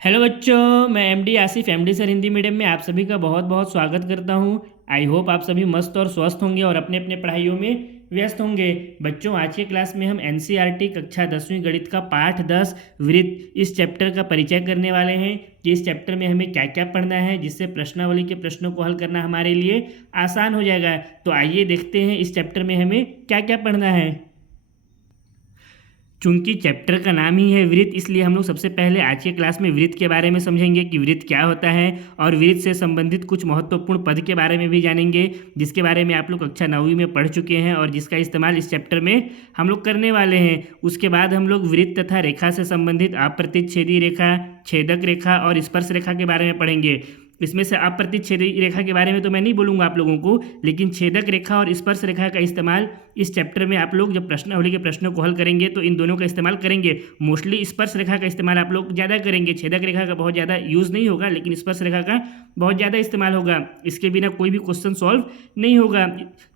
Hello बच्चों, मैं MD Asif MD sir Hindi medium में आप सभी का बहुत बहुत स्वागत करता हूं। आई होप आप सभी मस्त और स्वस्थ होंगे और अपने अपने पढ़ाइयों में व्यस्त होंगे। बच्चों, आज के क्लास में हम एनसीईआरटी कक्षा 10वीं गणित का पाठ 10 वृत्त इस चैप्टर का परिचय करने वाले हैं कि इस चैप्टर में हमें क्या क्या पढ़ना है, जिससे प्रश्नावली के प्रश्नों को हल करना हमारे लिए आसान हो जाएगा। तो आइए देखते हैं इस चैप्टर में हमें क्या क्या पढ़ना है। चूंकि चैप्टर का नाम ही है वृत्त, इसलिए हम लोग सबसे पहले आज के क्लास में वृत्त के बारे में समझेंगे कि वृत्त क्या होता है, और वृत्त से संबंधित कुछ महत्वपूर्ण पद के बारे में भी जानेंगे, जिसके बारे में आप लोग कक्षा 9वीं में पढ़ चुके हैं और जिसका इस्तेमाल इस चैप्टर में हम लोग करने वाले हैं। उसके बाद हम लोग वृत्त तथा रेखा से संबंधित अप्रतिच्छेदी रेखा, छेदक रेखा और स्पर्श रेखा के बारे में पढ़ेंगे। इसमें से अप्रतिच्छेदी रेखा के बारे में तो मैं नहीं बोलूँगा आप लोगों को, लेकिन छेदक रेखा और स्पर्श रेखा का इस्तेमाल इस चैप्टर में आप लोग जब प्रश्नावली के प्रश्नों को हल करेंगे तो इन दोनों का इस्तेमाल करेंगे। मोस्टली स्पर्श रेखा का इस्तेमाल आप लोग ज़्यादा करेंगे, छेदक रेखा का बहुत ज़्यादा यूज़ नहीं होगा, लेकिन स्पर्श रेखा का बहुत ज़्यादा इस्तेमाल होगा। इसके बिना कोई भी क्वेश्चन सॉल्व नहीं होगा।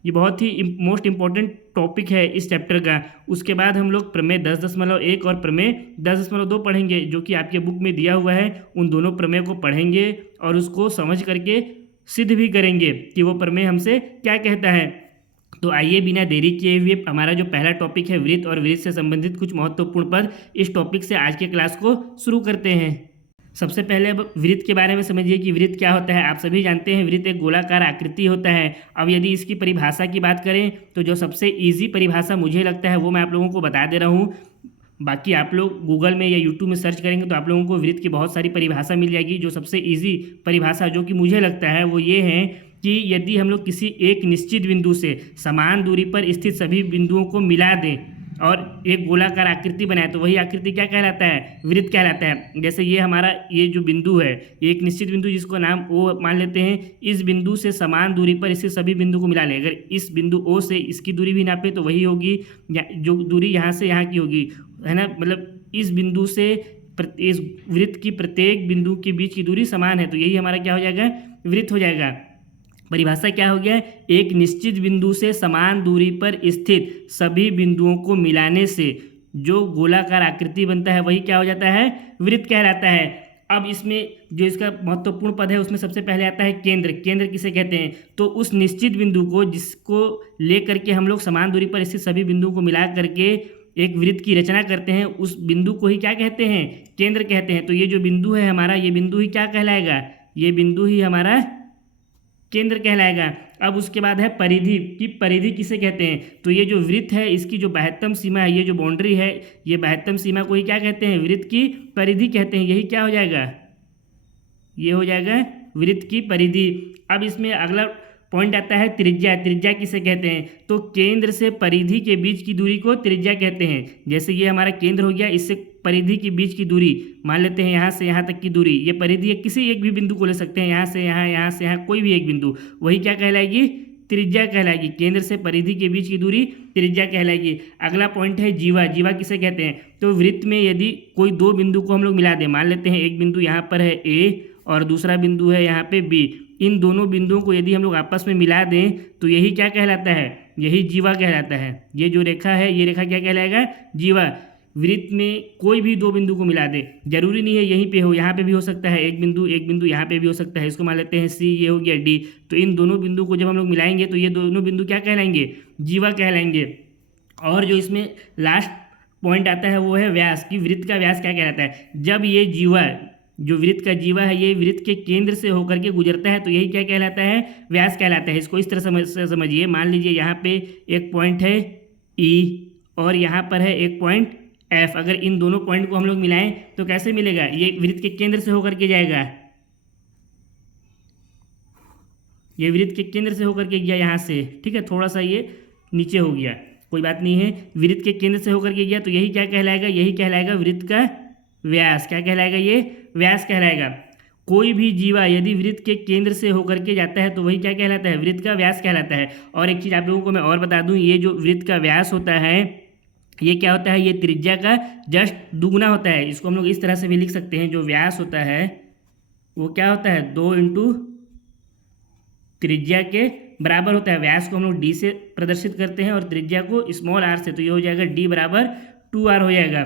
ये बहुत ही मोस्ट इंपॉर्टेंट टॉपिक है इस चैप्टर का। उसके बाद हम लोग प्रमेय 10.1 और प्रमेय 10.2 पढ़ेंगे, जो कि आपके बुक में दिया हुआ है। उन दोनों प्रमेय को पढ़ेंगे और उसको समझ करके सिद्ध भी करेंगे कि वो प्रमेय हमसे क्या कहता है। तो आइए बिना देरी किए हुए हमारा जो पहला टॉपिक है वृत्त और वृत्त से संबंधित कुछ महत्वपूर्ण पद, इस टॉपिक से आज के क्लास को शुरू करते हैं। सबसे पहले अब वृत्त के बारे में समझिए कि वृत्त क्या होता है। आप सभी जानते हैं वृत्त एक गोलाकार आकृति होता है। अब यदि इसकी परिभाषा की बात करें तो जो सबसे इजी परिभाषा मुझे लगता है वो मैं आप लोगों को बता दे रहा हूँ। बाकी आप लोग गूगल में या यूट्यूब में सर्च करेंगे तो आप लोगों को वृत्त की बहुत सारी परिभाषा मिल जाएगी। जो सबसे इजी परिभाषा जो कि मुझे लगता है वो ये है कि यदि हम लोग किसी एक निश्चित बिंदु से समान दूरी पर स्थित सभी बिंदुओं को मिला दें और एक गोलाकार आकृति बनाए तो वही आकृति क्या कहलाता है? वृत्त कहलाता है। जैसे ये हमारा ये जो बिंदु है, एक निश्चित बिंदु जिसको नाम ओ मान लेते हैं, इस बिंदु से समान दूरी पर इससे सभी बिंदु को मिला लें। अगर इस बिंदु ओ से इसकी दूरी भी नापे तो वही होगी, जो दूरी यहाँ से यहाँ की होगी, है ना। मतलब इस बिंदु से इस वृत्त की प्रत्येक बिंदु के बीच की दूरी समान है, तो यही हमारा क्या हो जाएगा? वृत्त हो जाएगा। परिभाषा क्या हो गया? एक निश्चित बिंदु से समान दूरी पर स्थित सभी बिंदुओं को मिलाने से जो गोलाकार आकृति बनता है वही क्या हो जाता है? वृत्त कहलाता है। अब इसमें जो इसका महत्वपूर्ण पद है उसमें सबसे पहले आता है केंद्र। केंद्र किसे कहते हैं? तो उस निश्चित बिंदु को जिसको ले करके हम लोग समान दूरी पर स्थित सभी बिंदुओं को मिला करके एक वृत्त की रचना करते हैं, उस बिंदु को ही क्या कहते हैं? केंद्र कहते हैं। तो ये जो बिंदु है हमारा, ये बिंदु ही क्या कहलाएगा? ये बिंदु ही हमारा केंद्र कहलाएगा। अब उसके बाद है परिधि। कि परिधि किसे कहते हैं? तो ये जो वृत्त है इसकी जो बाह्यतम सीमा है, ये जो बाउंड्री है, ये बाह्यतम सीमा को ही क्या कहते हैं? वृत्त की परिधि कहते हैं। यही क्या हो जाएगा? ये हो जाएगा वृत्त की परिधि। अब इसमें अगला पॉइंट आता है त्रिज्या। त्रिज्या किसे कहते हैं? तो केंद्र से परिधि के बीच की दूरी को त्रिज्या कहते हैं। जैसे ये हमारा केंद्र हो गया, इससे परिधि के बीच की दूरी मान लेते हैं यहाँ से यहाँ तक की दूरी, ये परिधि है। किसी एक भी बिंदु को ले सकते हैं, यहाँ से यहाँ, यहाँ से यहाँ, कोई भी एक बिंदु, वही क्या कहलाएगी? त्रिज्या कहलाएगी। केंद्र से परिधि के बीच की दूरी त्रिज्या कहलाएगी। अगला पॉइंट है जीवा। जीवा किसे कहते हैं? तो वृत्त में यदि कोई दो बिंदु को हम लोग मिला दें, मान लेते हैं एक बिंदु यहाँ पर है ए और दूसरा बिंदु है यहाँ पे बी, इन दोनों बिंदुओं को यदि हम लोग आपस में मिला दें तो यही क्या कहलाता है? यही जीवा कहलाता है। ये जो रेखा है ये रेखा क्या कहलाएगा? जीवा। वृत्त में कोई भी दो बिंदु को मिला दे, जरूरी नहीं है यहीं पे हो, यहाँ पे भी हो सकता है, एक बिंदु यहाँ पे भी हो सकता है। इसको मान लेते हैं सी, ये हो गया डी। तो इन दोनों बिंदु को जब हम लोग मिलाएंगे तो ये दोनों बिंदु क्या कहलाएंगे? जीवा कहलाएंगे। और जो इसमें लास्ट पॉइंट आता है वो है व्यास। कि वृत्त का व्यास क्या कहलाता है? जब ये जीवा, जो वृत्त का जीवा है, ये वृत्त के केंद्र से होकर के गुजरता है तो यही क्या कहलाता है? व्यास कहलाता है। इसको इस तरह समझिए। मान लीजिए यहाँ पे एक पॉइंट है ई और यहाँ पर है एक पॉइंट एफ। अगर इन दोनों पॉइंट को हम लोग मिलाएं तो कैसे मिलेगा? ये वृत्त के केंद्र से होकर के जाएगा, ये वृत्त के केंद्र से होकर के गया यहाँ से, ठीक है। थोड़ा सा ये नीचे हो गया, कोई बात नहीं है। वृत्त के केंद्र से होकर के गया तो यही क्या कहलाएगा? यही कहलाएगा वृत्त का व्यास। क्या कहलाएगा? ये व्यास कहलाएगा। कोई भी जीवा यदि वृत्त के केंद्र से होकर के जाता है तो वही क्या कहलाता है? वृत्त का व्यास कहलाता है। और एक चीज़ आप लोगों को मैं और बता दूं, ये जो वृत्त का व्यास होता है ये क्या होता है? ये त्रिज्या का जस्ट दुगुना होता है। इसको हम लोग इस तरह से भी लिख सकते हैं, जो व्यास होता है वो क्या होता है? 2 इंटू त्रिज्या के बराबर होता है। व्यास को हम लोग डी से प्रदर्शित करते हैं और त्रिज्या को स्मॉल आर से, तो ये हो जाएगा डी बराबर 2r हो जाएगा।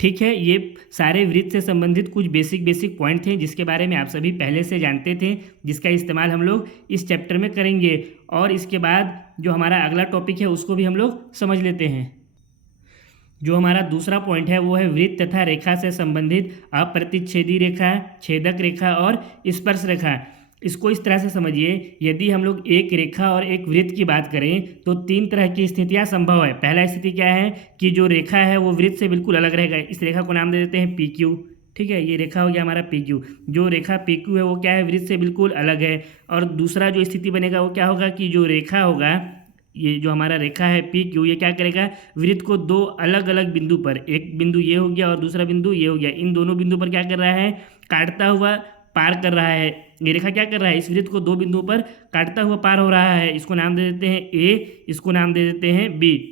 ठीक है, ये सारे वृत्त से संबंधित कुछ बेसिक पॉइंट थे जिसके बारे में आप सभी पहले से जानते थे, जिसका इस्तेमाल हम लोग इस चैप्टर में करेंगे। और इसके बाद जो हमारा अगला टॉपिक है उसको भी हम लोग समझ लेते हैं। जो हमारा दूसरा पॉइंट है वो है वृत्त तथा रेखा से संबंधित अप्रतिच्छेदी रेखा, छेदक रेखा और स्पर्श रेखा। इसको इस तरह से समझिए, यदि हम लोग एक रेखा और एक वृत्त की बात करें तो तीन तरह की स्थितियां संभव है। पहला स्थिति क्या है कि जो रेखा है वो वृत्त से बिल्कुल अलग रहेगा। इस रेखा को नाम दे देते हैं पी क्यू। ठीक है, ये रेखा हो गया हमारा पी क्यू। जो रेखा पी क्यू है वो क्या है, वृत्त से बिल्कुल अलग है। और दूसरा जो स्थिति बनेगा वो क्या होगा कि जो रेखा होगा, ये जो हमारा रेखा है पी क्यू, ये क्या करेगा, वृत्त को दो अलग अलग बिंदु पर, एक बिंदु ये हो गया और दूसरा बिंदु ये हो गया, इन दोनों बिंदु पर क्या कर रहा है, काटता हुआ पार कर रहा है। ये रेखा क्या कर रहा है, इस वृत्त को दो बिंदुओं पर काटता हुआ पार हो रहा है। इसको नाम दे देते हैं ए, इसको नाम दे देते हैं बी।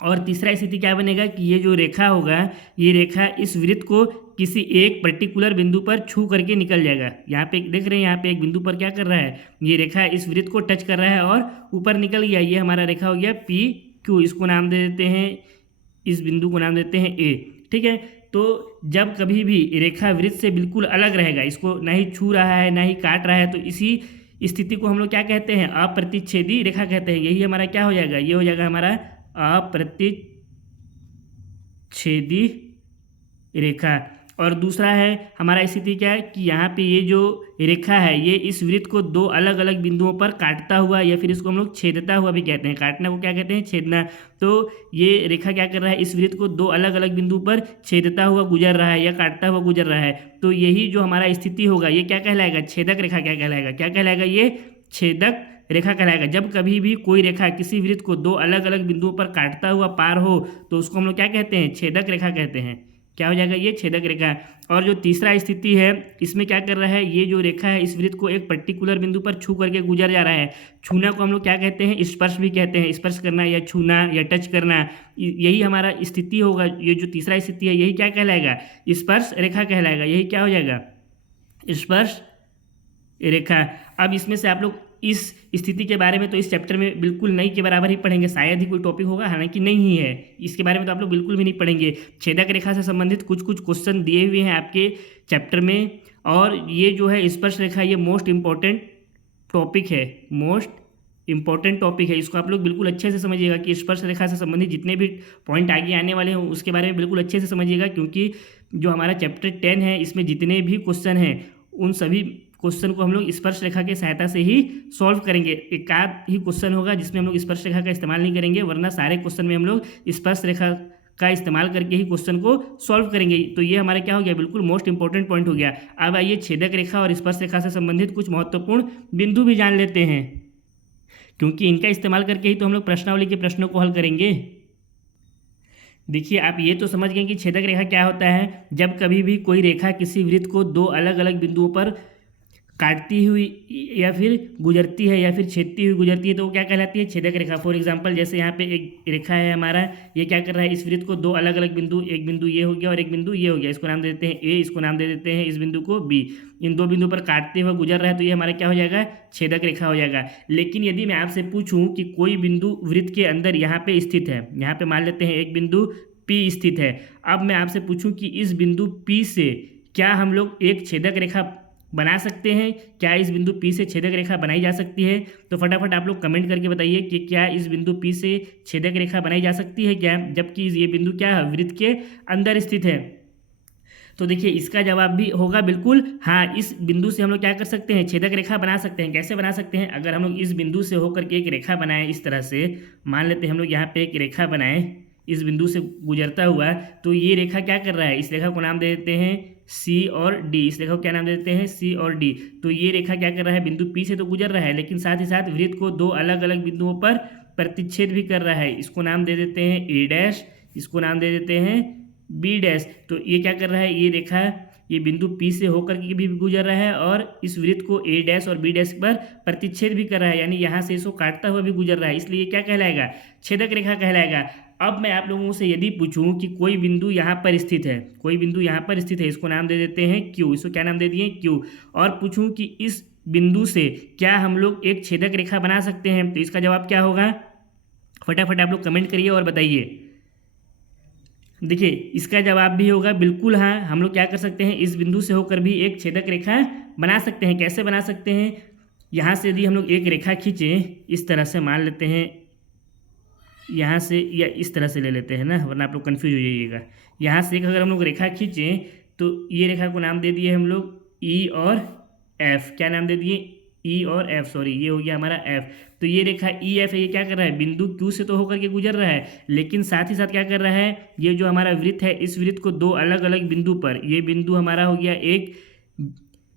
और तीसरा स्थिति क्या बनेगा कि ये जो रेखा होगा, ये रेखा इस वृत्त को किसी एक पर्टिकुलर बिंदु पर छू करके निकल जाएगा। यहाँ पे देख रहे हैं, यहाँ पे एक बिंदु पर क्या कर रहा है, ये रेखा इस वृत्त को टच कर रहा है और ऊपर निकल गया। ये हमारा रेखा हो गया पी क्यू। इसको नाम दे देते हैं, इस बिंदु को नाम देते हैं ए। ठीक है, तो जब कभी भी रेखा वृत्त से बिल्कुल अलग रहेगा, इसको ना ही छू रहा है ना ही काट रहा है, तो इसी स्थिति को हम लोग क्या कहते हैं, अप्रतिच्छेदी रेखा कहते हैं। यही हमारा क्या हो जाएगा, ये हो जाएगा हमारा अप्रतिच्छेदी रेखा। और दूसरा है हमारा स्थिति क्या है कि यहाँ पे ये जो रेखा है ये इस वृत्त को दो अलग अलग बिंदुओं पर काटता हुआ, या फिर इसको हम लोग छेदता हुआ भी कहते हैं। काटना को क्या कहते हैं, छेदना। तो ये रेखा क्या कर रहा है, इस वृत्त को दो अलग अलग बिंदु पर छेदता हुआ गुजर रहा है या काटता हुआ गुजर रहा है। तो यही जो हमारा स्थिति होगा ये क्या कहलाएगा, छेदक रेखा। क्या कहलाएगा, क्या कहलाएगा, ये छेदक रेखा कहलाएगा। जब कभी भी कोई रेखा किसी वृत्त को दो अलग अलग बिंदुओं पर काटता हुआ पार हो तो उसको हम लोग क्या कहते हैं, छेदक रेखा कहते हैं। क्या हो जाएगा, ये छेदक रेखा। और जो तीसरा स्थिति है इसमें क्या कर रहा है, ये जो रेखा है इस वृत्त को एक पर्टिकुलर बिंदु पर छू करके गुजर जा रहा है। छूना को हम लोग क्या कहते हैं, स्पर्श भी कहते हैं। स्पर्श करना या छूना या टच करना, यही हमारा स्थिति होगा। ये जो तीसरा स्थिति है यही क्या कहलाएगा, स्पर्श रेखा कहलाएगा। यही क्या हो जाएगा, स्पर्श रेखा। अब इसमें से आप लोग इस स्थिति के बारे में तो इस चैप्टर में बिल्कुल नहीं के बराबर ही पढ़ेंगे, शायद ही कोई टॉपिक होगा, हालांकि नहीं ही है, इसके बारे में तो आप लोग बिल्कुल भी नहीं पढ़ेंगे। छेदक रेखा से संबंधित कुछ क्वेश्चन दिए हुए हैं आपके चैप्टर में। और ये जो है स्पर्श रेखा, ये मोस्ट इंपॉर्टेंट टॉपिक है, मोस्ट इंपॉर्टेंट टॉपिक है। इसको आप लोग बिल्कुल अच्छे से समझिएगा कि स्पर्श रेखा से संबंधित जितने भी पॉइंट आगे आने वाले हैं उसके बारे में बिल्कुल अच्छे से समझिएगा, क्योंकि जो हमारा चैप्टर 10 है इसमें जितने भी क्वेश्चन हैं उन सभी क्वेश्चन को हम लोग स्पर्श रेखा की सहायता से ही सॉल्व करेंगे। एक आध ही क्वेश्चन होगा जिसमें हम लोग स्पर्श रेखा का इस्तेमाल नहीं करेंगे, वरना सारे क्वेश्चन में हम लोग स्पर्श रेखा का इस्तेमाल करके ही क्वेश्चन को सॉल्व करेंगे। तो ये हमारा क्या हो गया, बिल्कुल मोस्ट इंपॉर्टेंट पॉइंट हो गया। अब आइए छेदक रेखा और स्पर्श रेखा से संबंधित कुछ महत्वपूर्ण बिंदु भी जान लेते हैं, क्योंकि इनका इस्तेमाल करके ही तो हम लोग प्रश्नावली के प्रश्नों को हल करेंगे। देखिए, आप ये तो समझ गए कि छेदक रेखा क्या होता है। जब कभी भी कोई रेखा किसी वृत्त को दो अलग अलग बिंदुओं पर काटती हुई या फिर गुजरती है या फिर छेदती हुई गुजरती है तो वो क्या कहलाती है, छेदक रेखा। फॉर एग्जांपल, जैसे यहाँ पे एक रेखा है हमारा, ये क्या कर रहा है, इस वृत्त को दो अलग अलग बिंदु, एक बिंदु ये हो गया और एक बिंदु ये हो गया, इसको नाम दे देते हैं ए, इसको नाम दे देते हैं इस बिंदु को बी। इन दो बिंदु पर काटते हुए गुजर रहा है तो ये हमारा क्या हो जाएगा, छेदक रेखा हो जाएगा। लेकिन यदि मैं आपसे पूछूं कि कोई बिंदु वृत्त के अंदर यहाँ पे स्थित है, यहाँ पे मान लेते हैं एक बिंदु पी स्थित है। अब मैं आपसे पूछूं कि इस बिंदु पी से क्या हम लोग एक छेदक रेखा बना सकते हैं, क्या इस बिंदु P से छेदक रेखा बनाई जा सकती है? तो फटाफट आप लोग कमेंट करके बताइए कि क्या इस बिंदु P से छेदक रेखा बनाई जा सकती है क्या, जबकि ये बिंदु क्या है, वृत्त के अंदर स्थित है। तो देखिए इसका जवाब भी होगा बिल्कुल हाँ, इस बिंदु से हम लोग क्या कर सकते हैं, छेदक रेखा बना सकते हैं। कैसे बना सकते हैं, अगर हम लोग इस बिंदु से होकर के एक रेखा बनाएं, इस तरह से मान लेते हैं हम लोग यहाँ पे एक रेखा बनाएं इस बिंदु से गुजरता हुआ, तो ये रेखा क्या कर रहा है, इस रेखा को नाम दे देते हैं सी और डी। इस रेखा को क्या नाम दे देते हैं, सी और डी। तो ये रेखा क्या कर रहा है, बिंदु पी से तो गुजर रहा है, लेकिन साथ ही साथ वृत्त को दो अलग अलग बिंदुओं पर प्रतिच्छेद भी कर रहा है। इसको नाम दे देते हैं ए डैश, इसको नाम दे देते हैं बी डैश। तो ये क्या कर रहा है, ये रेखा ये बिंदु P से होकर के भी गुजर रहा है और इस वृत्त को A डैश और B डैश पर प्रतिच्छेद भी कर रहा है, यानी यहाँ से इसको काटता हुआ भी गुजर रहा है, इसलिए क्या कहलाएगा, छेदक रेखा कहलाएगा। अब मैं आप लोगों से यदि पूछूं कि कोई बिंदु यहाँ पर स्थित है, कोई बिंदु यहाँ पर स्थित है, इसको नाम दे देते हैं Q, इसको क्या नाम दे दिए Q, और पूछूं कि इस बिंदु से क्या हम लोग एक छेदक रेखा बना सकते हैं, तो इसका जवाब क्या होगा, फटाफट आप लोग कमेंट करिए और बताइए। देखिए इसका जवाब भी होगा बिल्कुल हाँ। हम लोग क्या कर सकते हैं, इस बिंदु से होकर भी एक छेदक रेखा बना सकते हैं। कैसे बना सकते हैं, यहाँ से यदि हम लोग एक रेखा खींचें, इस तरह से मान लेते हैं, यहाँ से या इस तरह से ले लेते हैं ना, वरना आप लोग कन्फ्यूज हो जाइएगा। यहाँ से एक अगर हम लोग रेखा खींचें तो ये रेखा को नाम दे दिए हम लोग ई और एफ। क्या नाम दे दिए, ई और एफ, सॉरी ये हो गया हमारा एफ। तो ये रेखा ई एफ है, ये क्या कर रहा है, बिंदु क्यू से तो होकर के गुजर रहा है, लेकिन साथ ही साथ क्या कर रहा है, ये जो हमारा वृत्त है, इस वृत्त को दो अलग अलग बिंदु पर, ये बिंदु हमारा हो गया एक,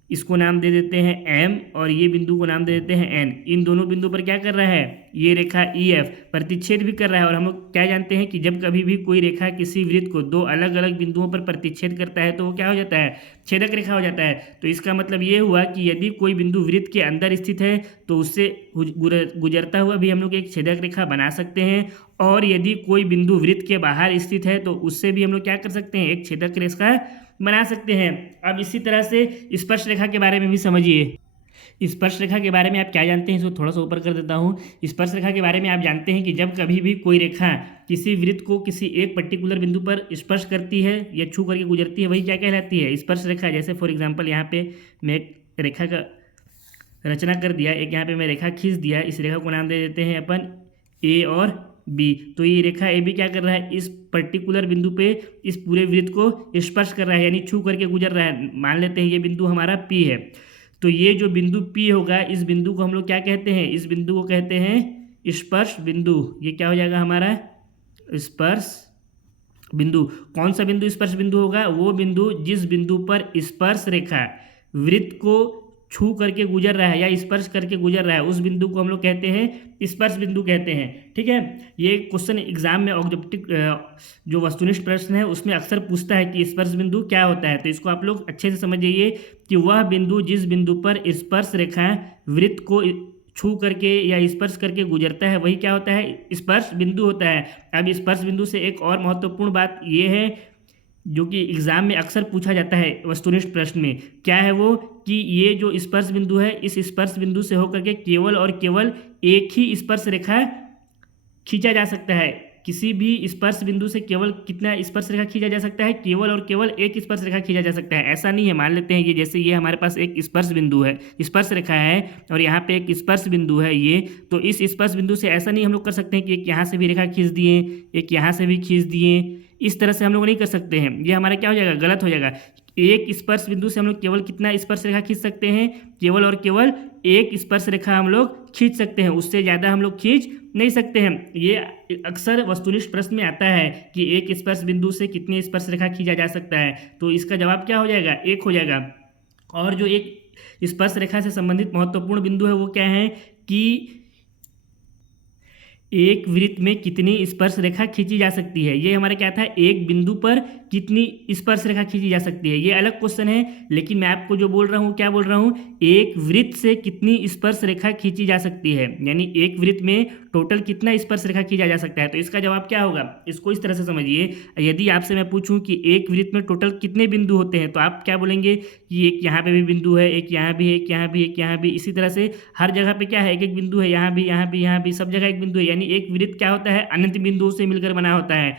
इसको नाम दे देते हैं एम, और ये बिंदु को नाम दे देते हैं एन। इन दोनों बिंदु पर क्या कर रहा है, ये रेखा ई एफ प्रतिच्छेद भी कर रहा है। और हम लोग क्या जानते हैं कि जब कभी भी कोई रेखा किसी वृत्त को दो अलग अलग बिंदुओं पर प्रतिच्छेद करता है तो वो क्या हो जाता है, छेदक रेखा हो जाता है। तो इसका मतलब ये हुआ कि यदि कोई बिंदु वृत्त के अंदर स्थित है तो उससे गुजरता हुआ भी हम लोग एक छेदक रेखा बना सकते हैं, और यदि कोई बिंदु वृत्त के बाहर स्थित है तो उससे भी हम लोग क्या कर सकते हैं, एक छेदक रेखा बना सकते हैं। अब इसी तरह से स्पर्श रेखा के बारे में भी समझिए। स्पर्श रेखा के बारे में आप क्या जानते हैं, इसको थोड़ा सा ऊपर कर देता हूँ। स्पर्श रेखा के बारे में आप जानते हैं कि जब कभी भी कोई रेखा किसी वृत्त को किसी एक पर्टिकुलर बिंदु पर स्पर्श करती है या छू करके गुजरती है, वही क्या कहलाती है, स्पर्श रेखा। जैसे फॉर एग्जाम्पल यहाँ पे मैं एक रेखा का रचना कर दिया, एक यहाँ पे मैं रेखा खींच दिया, इस रेखा को नाम दे देते हैं अपन ए और बी। तो ये रेखा ए बी क्या कर रहा है, इस पर्टिकुलर बिंदु पे इस पूरे वृत्त को स्पर्श कर रहा है, यानी छू करके गुजर रहा है। मान लेते हैं ये बिंदु हमारा पी है, तो ये जो बिंदु पी होगा, इस बिंदु को हम लोग क्या कहते हैं, इस बिंदु को कहते हैं स्पर्श बिंदु। ये क्या हो जाएगा हमारा, स्पर्श बिंदु। कौन सा बिंदु स्पर्श बिंदु होगा, वो बिंदु जिस बिंदु पर स्पर्श रेखा वृत्त को छू करके गुजर रहा है या स्पर्श करके गुजर रहा है, उस बिंदु को हम लोग कहते हैं स्पर्श बिंदु कहते हैं। ठीक है, ये क्वेश्चन एग्जाम में ऑब्जेक्टिव जो वस्तुनिष्ठ प्रश्न है उसमें अक्सर पूछता है कि स्पर्श बिंदु क्या होता है। तो इसको आप लोग अच्छे से समझ जाइए कि वह बिंदु जिस बिंदु पर स्पर्श रेखा वृत्त को छू करके या स्पर्श करके गुजरता है, वही क्या होता है, स्पर्श बिंदु होता है। अब स्पर्श बिंदु से एक और महत्वपूर्ण बात ये है जो कि एग्जाम में अक्सर पूछा जाता है वस्तुनिष्ठ प्रश्न में, क्या है वो, कि ये जो स्पर्श बिंदु है, इस स्पर्श बिंदु से होकर के केवल और केवल एक ही स्पर्श रेखा खींचा जा सकता है। किसी भी स्पर्श बिंदु से केवल कितना स्पर्श रेखा खींचा जा सकता है, केवल और केवल एक स्पर्श रेखा खींचा जा सकता है। ऐसा नहीं है, मान लेते हैं ये जैसे ये हमारे पास एक स्पर्श बिंदु है, स्पर्श रेखा है, और यहाँ पे एक स्पर्श बिंदु है ये, तो इस स्पर्श बिंदु से ऐसा नहीं हम लोग कर सकते हैं कि एक यहाँ से भी रेखा खींच दिए, एक यहाँ से भी खींच दिए, इस तरह से हम लोग नहीं कर सकते हैं। ये हमारा क्या हो जाएगा, गलत हो जाएगा। एक स्पर्श बिंदु से हम लोग केवल कितना स्पर्श रेखा खींच सकते हैं, केवल और केवल एक स्पर्श रेखा हम लोग खींच सकते हैं, उससे ज़्यादा हम लोग खींच नहीं सकते हैं। ये अक्सर वस्तुनिष्ठ प्रश्न में आता है कि एक स्पर्श बिंदु से कितनी स्पर्श रेखा खींचा जा सकता है, तो इसका जवाब क्या हो जाएगा, एक हो जाएगा। और जो एक स्पर्श रेखा से संबंधित महत्वपूर्ण बिंदु है वो क्या है कि एक वृत्त में कितनी स्पर्श रेखा खींची जा सकती है। ये हमारा क्या था, एक बिंदु पर कितनी स्पर्श रेखा खींची जा सकती है, ये अलग क्वेश्चन है। लेकिन मैं आपको जो बोल रहा हूँ, क्या बोल रहा हूँ, एक वृत्त से कितनी स्पर्श रेखा खींची जा सकती है, यानी एक वृत्त में टोटल कितना स्पर्श रेखा खींचा जा सकता है। तो इसका जवाब क्या होगा, इसको इस तरह से समझिए। यदि आपसे मैं पूछूं कि एक वृत्त में टोटल कितने बिंदु होते हैं, तो आप क्या बोलेंगे कि एक यहाँ पे भी बिंदु है, एक यहाँ भी है, एक यहाँ भी, एक यहाँ भी, इसी तरह से हर जगह पे क्या है, एक एक बिंदु है, यहाँ भी, यहाँ भी, यहाँ भी, सब जगह एक बिंदु है। यानी एक वृत्त क्या होता है, अनंत बिंदुओं से मिलकर बना होता है।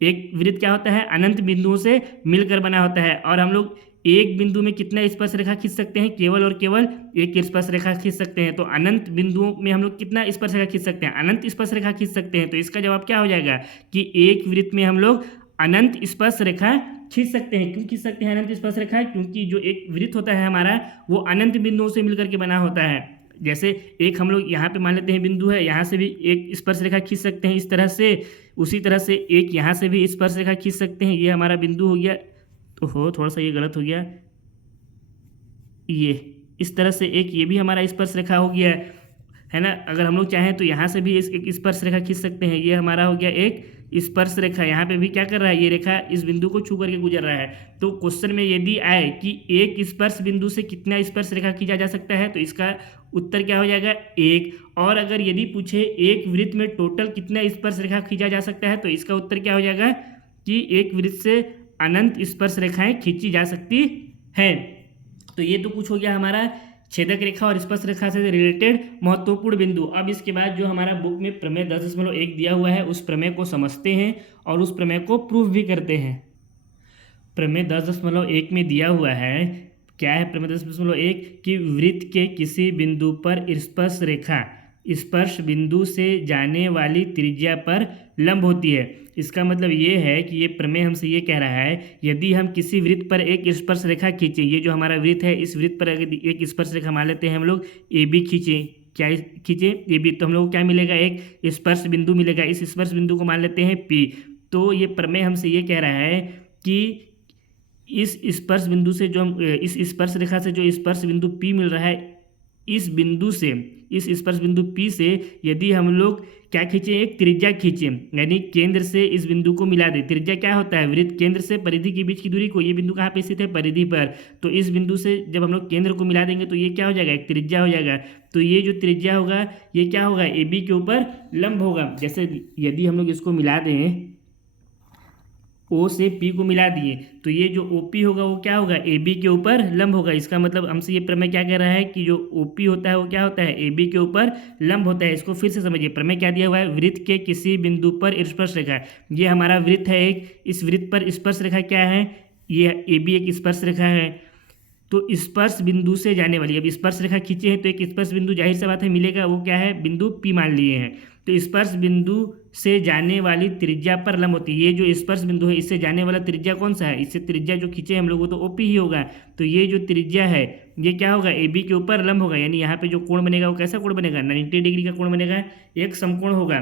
एक वृत्त क्या होता है, अनंत बिंदुओं से मिलकर बना होता है। और हम लोग एक बिंदु में कितना स्पर्श रेखा खींच सकते हैं, केवल और केवल एक स्पर्श रेखा खींच सकते हैं। तो अनंत बिंदुओं में हम लोग कितना स्पर्श रेखा खींच सकते हैं, अनंत स्पर्श रेखा खींच सकते हैं। तो इसका जवाब क्या हो जाएगा कि एक वृत्त में हम लोग अनंत स्पर्श रेखा खींच सकते हैं। क्यों खींच सकते हैं अनंत स्पर्श रेखा, क्योंकि जो एक वृत्त होता है हमारा वो अनंत बिंदुओं से मिलकर के बना होता है। जैसे एक हम लोग यहाँ पे मान लेते हैं बिंदु है, यहाँ से भी एक स्पर्श रेखा खींच सकते हैं इस तरह से, उसी तरह से एक यहाँ से भी स्पर्श रेखा खींच सकते हैं। ये हमारा बिंदु हो गया, तो हो थोड़ा सा ये गलत हो गया, ये इस तरह से एक ये भी हमारा स्पर्श रेखा हो गया है ना। अगर हम लोग चाहें तो यहाँ से भी एक स्पर्श रेखा खींच सकते हैं। ये हमारा हो गया एक स्पर्श रेखा, यहाँ पे भी क्या कर रहा है, ये रेखा इस बिंदु को छू करके गुजर रहा है। तो क्वेश्चन में यदि आए कि एक स्पर्श बिंदु से कितना स्पर्श रेखा खींचा जा सकता है, तो इसका उत्तर क्या हो जाएगा, एक। और अगर यदि पूछे एक वृत्त में टोटल कितना स्पर्श रेखा खींचा जा सकता है, तो इसका उत्तर क्या हो जाएगा कि एक वृत्त से अनंत स्पर्श रेखाएं खींची जा सकती हैं। तो ये तो कुछ हो गया हमारा छेदक रेखा और स्पर्श रेखा से रिलेटेड महत्वपूर्ण बिंदु। अब इसके बाद जो हमारा बुक में प्रमेय 10.1 दिया हुआ है, उस प्रमेय को समझते हैं और उस प्रमेय को प्रूफ भी करते हैं। प्रमेय 10.1 में दिया हुआ है, क्या है प्रमेय 10.1 कि वृत्त के किसी बिंदु पर स्पर्श रेखा स्पर्श बिंदु से जाने वाली त्रिज्या पर लंब होती है। इसका मतलब ये है कि ये प्रमेय हमसे ये कह रहा है, यदि हम किसी वृत्त पर एक स्पर्श रेखा खींचें, ये जो हमारा वृत्त है, इस वृत्त पर अगर एक स्पर्श रेखा मान लेते हैं हम लोग ए बी खींचें, क्या खींचें ए बी, तो हम लोग को क्या मिलेगा, एक स्पर्श बिंदु मिलेगा। इस स्पर्श बिंदु को मान लेते हैं पी। तो ये प्रमेय हमसे ये कह रहा है कि इस स्पर्श बिंदु से जो हम इस स्पर्श रेखा से जो स्पर्श बिंदु पी मिल रहा है, इस बिंदु से, इस स्पर्श बिंदु पी से यदि हम लोग क्या खींचें, एक त्रिज्या खींचें, यानी केंद्र से इस बिंदु को मिला दें। त्रिज्या क्या होता है, वृत्त केंद्र से परिधि के बीच की दूरी को, ये बिंदु कहाँ पे स्थित है, परिधि पर। तो इस बिंदु से जब हम लोग केंद्र को मिला देंगे तो ये क्या हो जाएगा, एक त्रिज्या हो जाएगा। तो ये जो त्रिज्या होगा ये क्या होगा, ए बी के ऊपर लंब होगा। जैसे यदि हम लोग इसको मिला दें, ओ से पी को मिला दिए, तो ये जो ओ पी होगा वो क्या होगा, ए बी के ऊपर लंब होगा। इसका मतलब हमसे ये प्रमेय क्या कह रहा है कि जो ओ पी होता है वो क्या होता है, ए बी के ऊपर लंब होता है। इसको फिर से समझिए, प्रमेय क्या दिया हुआ है, वृत्त के किसी बिंदु पर स्पर्श रेखा, ये हमारा वृत्त है एक, इस वृत्त पर स्पर्श रेखा क्या है, ये ए बी एक स्पर्श रेखा है। तो स्पर्श बिंदु से जाने वाली, अब स्पर्श रेखा खींचे हैं तो एक स्पर्श बिंदु जाहिर सा बात है मिलेगा, वो क्या है, बिंदु पी मान लिए हैं। तो स्पर्श बिंदु से जाने वाली त्रिज्या पर लंब होती है। ये जो स्पर्श बिंदु है इससे जाने वाला त्रिज्या कौन सा है, इससे त्रिज्या जो खींचे हम लोग वो तो ओपी ही होगा। तो ये जो त्रिज्या है ये क्या होगा, ए बी के ऊपर लंब होगा, यानी यहाँ पे जो कोण बनेगा वो कैसा कोण बनेगा, 90 डिग्री का कोण बनेगा, एक समकोण होगा।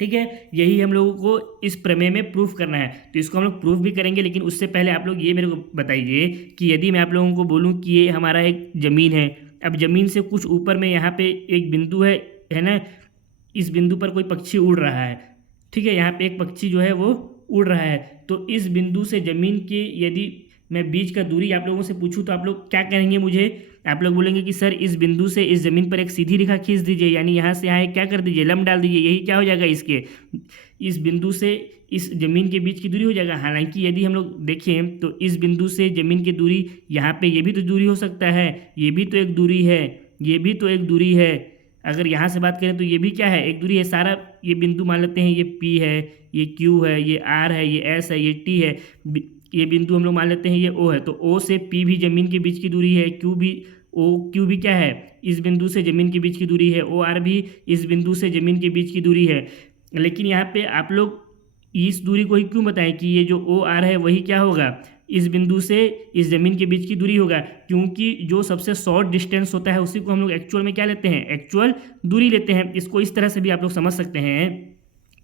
ठीक है, यही हम लोगों को इस प्रमेय में प्रूफ करना है। तो इसको हम लोग प्रूफ भी करेंगे, लेकिन उससे पहले आप लोग ये मेरे को बताइए कि यदि मैं आप लोगों को बोलूँ कि ये हमारा एक ज़मीन है, अब ज़मीन से कुछ ऊपर में यहाँ पे एक बिंदु है ना, इस बिंदु पर कोई पक्षी उड़ रहा है। ठीक है, यहाँ पे एक पक्षी जो है वो उड़ रहा है। तो इस बिंदु से ज़मीन की यदि मैं बीच का दूरी आप लोगों से पूछूं तो आप लोग क्या कहेंगे मुझे, आप लोग बोलेंगे कि सर इस बिंदु से इस ज़मीन पर एक सीधी रेखा खींच दीजिए, यानी यहाँ से यहाँ एक क्या कर दीजिए, लंब डाल दीजिए, यही क्या हो जाएगा, इसके इस बिंदु से इस ज़मीन के बीच की दूरी हो जाएगा। हालांकि यदि हम लोग देखें तो इस बिंदु से ज़मीन की दूरी यहाँ पे ये भी तो दूरी हो सकता है, ये भी तो एक दूरी है, ये भी तो एक दूरी है। अगर यहाँ से बात करें तो ये भी क्या है, एक दूरी है। सारा ये बिंदु मान लेते हैं, ये P है, ये Q है, ये R है, ये S है, ये T है, ये बिंदु हम लोग मान लेते हैं ये O है। तो O से P भी ज़मीन के बीच की दूरी है, Q भी क्या है, इस बिंदु से ज़मीन के बीच की दूरी है, OR भी इस बिंदु से ज़मीन के बीच की दूरी है। लेकिन यहाँ पे आप लोग इस दूरी को ही क्यों बताएं कि ये जो OR है वही क्या होगा, इस बिंदु से इस ज़मीन के बीच की दूरी होगा, क्योंकि जो सबसे शॉर्ट डिस्टेंस होता है उसी को हम लोग एक्चुअल में क्या लेते हैं, एक्चुअल दूरी लेते हैं। इसको इस तरह से भी आप लोग समझ सकते हैं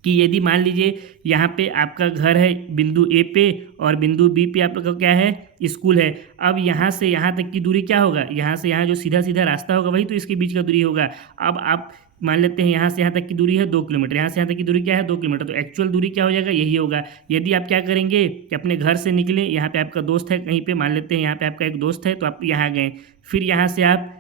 कि यदि मान लीजिए यहाँ पे आपका घर है बिंदु ए पे और बिंदु बी पे आप लोग का क्या है, स्कूल है। अब यहाँ से यहाँ तक की दूरी क्या होगा, यहाँ से यहाँ जो सीधा सीधा रास्ता होगा वही तो इसके बीच का दूरी होगा। अब आप मान लेते हैं यहाँ से यहाँ तक की दूरी है 2 किलोमीटर, यहाँ से यहाँ तक की दूरी क्या है 2 किलोमीटर, तो एक्चुअल दूरी क्या हो जाएगा, यही होगा। यदि आप क्या करेंगे कि अपने घर से निकलें, यहाँ पे आपका दोस्त है कहीं पे, मान लेते हैं यहाँ पे आपका एक दोस्त है, तो आप यहाँ गए, फिर यहाँ से आप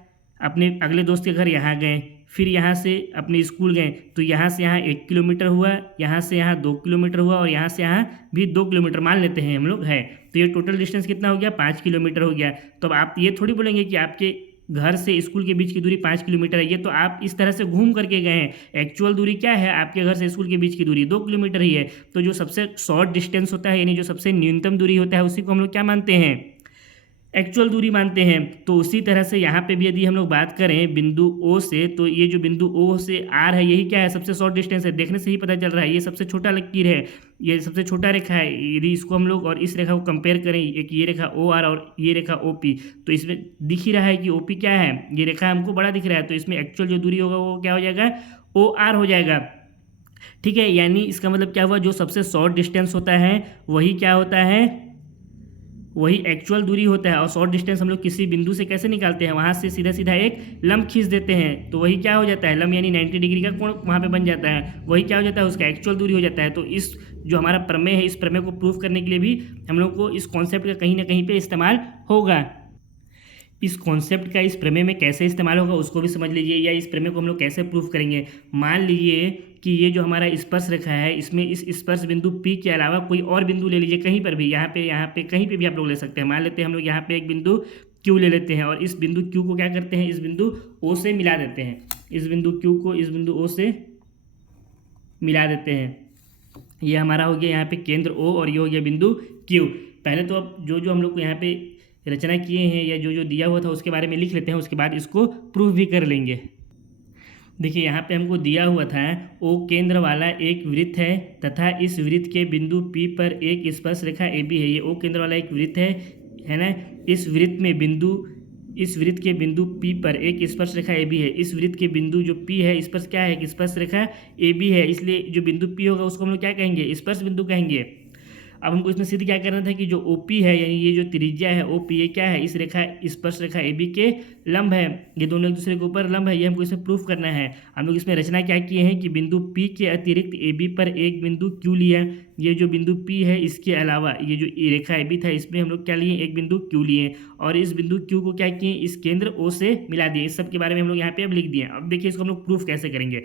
अपने अगले दोस्त के घर यहाँ गए, फिर यहाँ से अपने स्कूल गए, तो यहाँ से यहाँ 1 किलोमीटर हुआ, यहाँ से यहाँ 2 किलोमीटर हुआ और यहाँ से यहाँ भी 2 किलोमीटर मान लेते हैं हम लोग है। तो ये टोटल डिस्टेंस कितना हो गया, 5 किलोमीटर हो गया। तो अब आप ये थोड़ी बोलेंगे कि आपके घर से स्कूल के बीच की दूरी 5 किलोमीटर है, ये तो आप इस तरह से घूम करके गए हैं। एक्चुअल दूरी क्या है, आपके घर से स्कूल के बीच की दूरी 2 किलोमीटर ही है। तो जो सबसे शॉर्ट डिस्टेंस होता है, यानी जो सबसे न्यूनतम दूरी होता है, उसी को हम लोग क्या मानते हैं, एक्चुअल दूरी मानते हैं। तो उसी तरह से यहाँ पे भी यदि हम लोग बात करें बिंदु O से, तो ये जो बिंदु O से R है यही क्या है, सबसे शॉर्ट डिस्टेंस है। देखने से ही पता चल रहा है ये सबसे छोटा लकीर है, ये सबसे छोटा रेखा है। यदि इसको हम लोग और इस रेखा को कंपेयर करें, एक ये रेखा OR और ये रेखा OP, तो इसमें दिख ही रहा है कि OP क्या है, ये रेखा हमको बड़ा दिख रहा है। तो इसमें एक्चुअल जो दूरी होगा वो क्या हो जाएगा, OR हो जाएगा। ठीक है, यानी इसका मतलब क्या हुआ, जो सबसे शॉर्ट डिस्टेंस होता है वही क्या होता है, वही एक्चुअल दूरी होता है। और शॉर्ट डिस्टेंस हम लोग किसी बिंदु से कैसे निकालते हैं, वहाँ से सीधा सीधा एक लंब खींच देते हैं, तो वही क्या हो जाता है, लंब यानी 90 डिग्री का कोण वहाँ पे बन जाता है, वही क्या हो जाता है, उसका एक्चुअल दूरी हो जाता है। तो इस जो हमारा प्रमेय है, इस प्रमेय को प्रूफ करने के लिए भी हम लोग को इस कॉन्सेप्ट का कहीं ना कहीं पे इस्तेमाल होगा। इस कॉन्सेप्ट का इस प्रमेय में कैसे इस्तेमाल होगा उसको भी समझ लीजिए, या इस प्रमेय को हम लोग कैसे प्रूफ करेंगे। मान लीजिए कि ये जो हमारा स्पर्श रेखा है, इसमें इस स्पर्श बिंदु P के अलावा कोई और बिंदु ले लीजिए, कहीं पर भी, यहाँ पे कहीं पे भी आप लोग ले सकते हैं। मान लेते हैं हम लोग यहाँ पे एक बिंदु क्यू ले लेते हैं और इस बिंदु क्यू को क्या करते हैं, इस बिंदु ओ से मिला देते हैं, इस बिंदु क्यू को इस बिंदु ओ से मिला देते हैं। ये हमारा हो गया यहाँ पे केंद्र ओ और ये हो गया बिंदु क्यू। पहले तो अब जो जो हम लोग को यहाँ पे रचना किए हैं या जो जो दिया हुआ था उसके बारे में लिख लेते हैं, उसके बाद इसको प्रूफ भी कर लेंगे। देखिए यहाँ पे हमको दिया हुआ था ओ केंद्र वाला एक वृत्त है तथा इस वृत्त के बिंदु P पर एक स्पर्श रेखा AB है। ये ओ केंद्र वाला एक वृत्त है ना। इस वृत्त के बिंदु P पर एक स्पर्श रेखा AB है। इस वृत्त के बिंदु जो P है इस पर क्या है, एक स्पर्श रेखा AB है, इसलिए जो बिंदु P होगा उसको हम लोग क्या कहेंगे, स्पर्श बिंदु कहेंगे। अब हमको इसमें सिद्ध क्या करना था कि जो OP है यानी ये जो त्रिज्या है OP, ये क्या है, इस रेखा स्पर्श रेखा AB के लंब है, ये दोनों एक दूसरे के ऊपर लंब है, ये हमको इसमें प्रूफ करना है। हम लोग इसमें रचना क्या किए हैं कि बिंदु P के अतिरिक्त AB पर एक बिंदु Q लिया। ये जो बिंदु P है इसके अलावा ये जो रेखा AB था इसमें हम लोग क्या लिए, एक बिंदु Q लिए और इस बिंदु Q को क्या किए, इस केंद्र O से मिला दिए। इस सब के बारे में हम लोग यहाँ पे अब लिख दिए। अब देखिए इसको हम लोग प्रूफ कैसे करेंगे।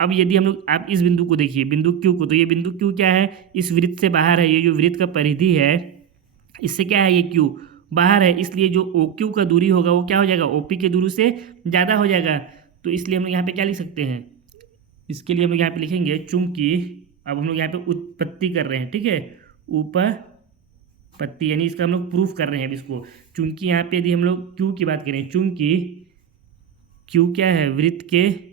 अब यदि हम लोग आप इस बिंदु को देखिए, बिंदु क्यू को, तो ये बिंदु क्यू क्या है, इस वृत्त से बाहर है। ये जो वृत्त का परिधि है इससे क्या है, ये क्यू बाहर है, इसलिए जो ओ क्यू का दूरी होगा वो क्या हो जाएगा, ओपी के दूरी से ज़्यादा हो जाएगा। तो इसलिए हम लोग यहाँ पे क्या लिख सकते हैं, इसके लिए हम लोग यहाँ पे लिखेंगे चूंकि, अब हम लोग यहाँ पे उत्पत्ति कर रहे हैं, ठीक है, ऊपर पत्ती, यानी इसका हम लोग प्रूफ कर रहे हैं अब इसको। चूंकि यहाँ पे यदि हम लोग क्यू की बात करें, चूंकि क्यू क्या है, वृत्त के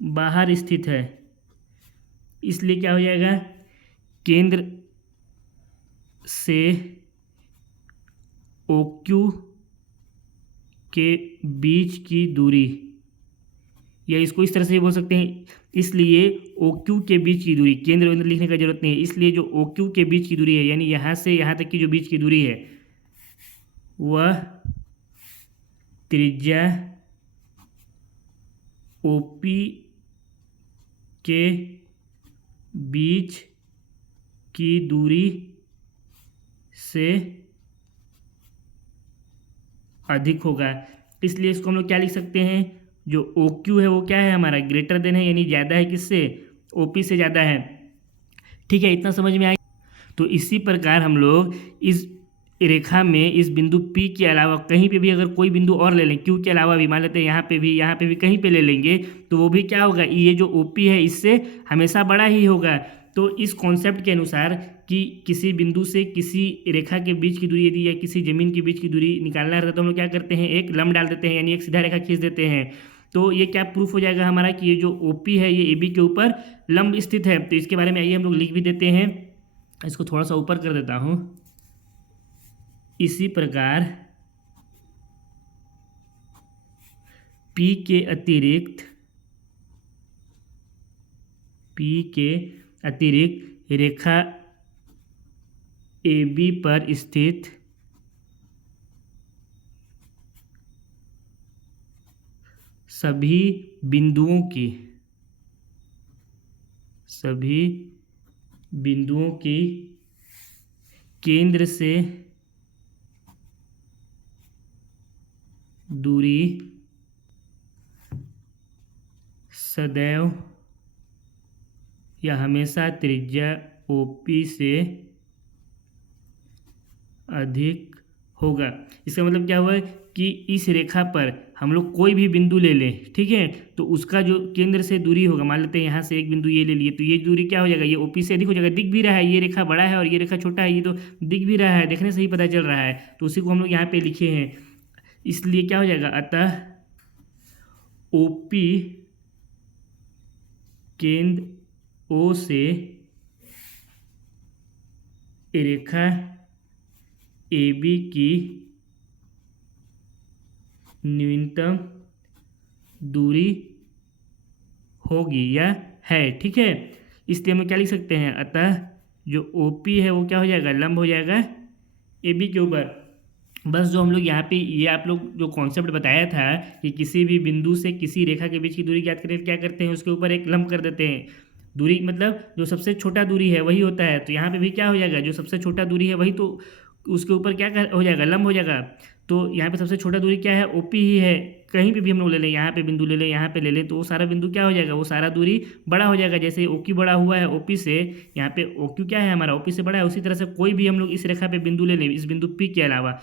बाहर स्थित है, इसलिए क्या हो जाएगा, केंद्र से OQ के बीच की दूरी, या इसको इस तरह से भी बोल सकते हैं, इसलिए OQ के बीच की दूरी, केंद्र वेंद्र लिखने का जरूरत नहीं है, इसलिए जो OQ के बीच की दूरी है यानी यहाँ से यहाँ तक की जो बीच की दूरी है वह त्रिज्या OP के बीच की दूरी से अधिक होगा। इसलिए इसको हम लोग क्या लिख सकते हैं, जो OQ है वो क्या है हमारा, ग्रेटर देन है, यानी ज़्यादा है किससे, OP से ज़्यादा है। ठीक है, इतना समझ में आया। तो इसी प्रकार हम लोग इस रेखा में इस बिंदु P के अलावा कहीं पे भी अगर कोई बिंदु और ले लें, Q के अलावा भी मान लेते हैं यहाँ पे भी कहीं पे ले लेंगे, तो वो भी क्या होगा, ये जो OP है इससे हमेशा बड़ा ही होगा। तो इस कॉन्सेप्ट के अनुसार कि किसी बिंदु से किसी रेखा के बीच की दूरी यदि या किसी जमीन के बीच की दूरी निकालना रहता है तो हम लोग क्या करते हैं, एक लंब डाल देते हैं, यानी एक सीधा रेखा खींच देते हैं। तो ये क्या प्रूफ हो जाएगा हमारा कि ये जो OP है ये AB के ऊपर लंब स्थित है। तो इसके बारे में आइए हम लोग लिख भी देते हैं, इसको थोड़ा सा ऊपर कर देता हूँ। इसी प्रकार P के अतिरिक्त रेखा AB पर स्थित सभी बिंदुओं की केंद्र से दूरी सदैव या हमेशा त्रिज्या OP से अधिक होगा। इसका मतलब क्या हुआ कि इस रेखा पर हम लोग कोई भी बिंदु ले लें, ठीक है, तो उसका जो केंद्र से दूरी होगा, मान लेते हैं यहाँ से एक बिंदु ये ले लिए, तो ये दूरी क्या हो जाएगा, ये OP से अधिक हो जाएगा। दिख भी रहा है, ये रेखा बड़ा है और ये रेखा छोटा है, ये तो दिख भी रहा है, देखने से ही पता चल रहा है। तो उसी को हम लोग यहाँ पे लिखे हैं, इसलिए क्या हो जाएगा, अतः OP केंद्र O से रेखा AB की न्यूनतम दूरी होगी या है, ठीक है। इसलिए हम क्या लिख सकते हैं, अतः जो OP है वो क्या हो जाएगा, लंब हो जाएगा AB के ऊपर। बस जो हम लोग यहाँ पे ये आप लोग जो कॉन्सेप्ट बताया था कि किसी भी बिंदु से किसी रेखा के बीच की दूरी ज्ञात करें, क्या करते हैं, उसके ऊपर एक लंब कर देते हैं। दूरी मतलब जो सबसे छोटा दूरी है वही होता है, तो यहाँ पे भी क्या हो जाएगा, जो सबसे छोटा दूरी है वही, तो उसके ऊपर क्या हो जाएगा, लंब हो जाएगा। तो यहाँ पे सबसे छोटा दूरी क्या है, OP ही है। कहीं पे भी हम लोग ले लें, यहाँ पे बिंदु ले लें, यहाँ पे ले लें, तो वो सारा बिंदु क्या हो जाएगा, वो सारा दूरी बड़ा हो जाएगा। जैसे OQ बड़ा हुआ है OP से, यहाँ पे OQ क्या है हमारा, OP से बड़ा है। उसी तरह से कोई भी हम लोग इस रेखा पे बिंदु ले लें, इस बिंदु P के अलावा,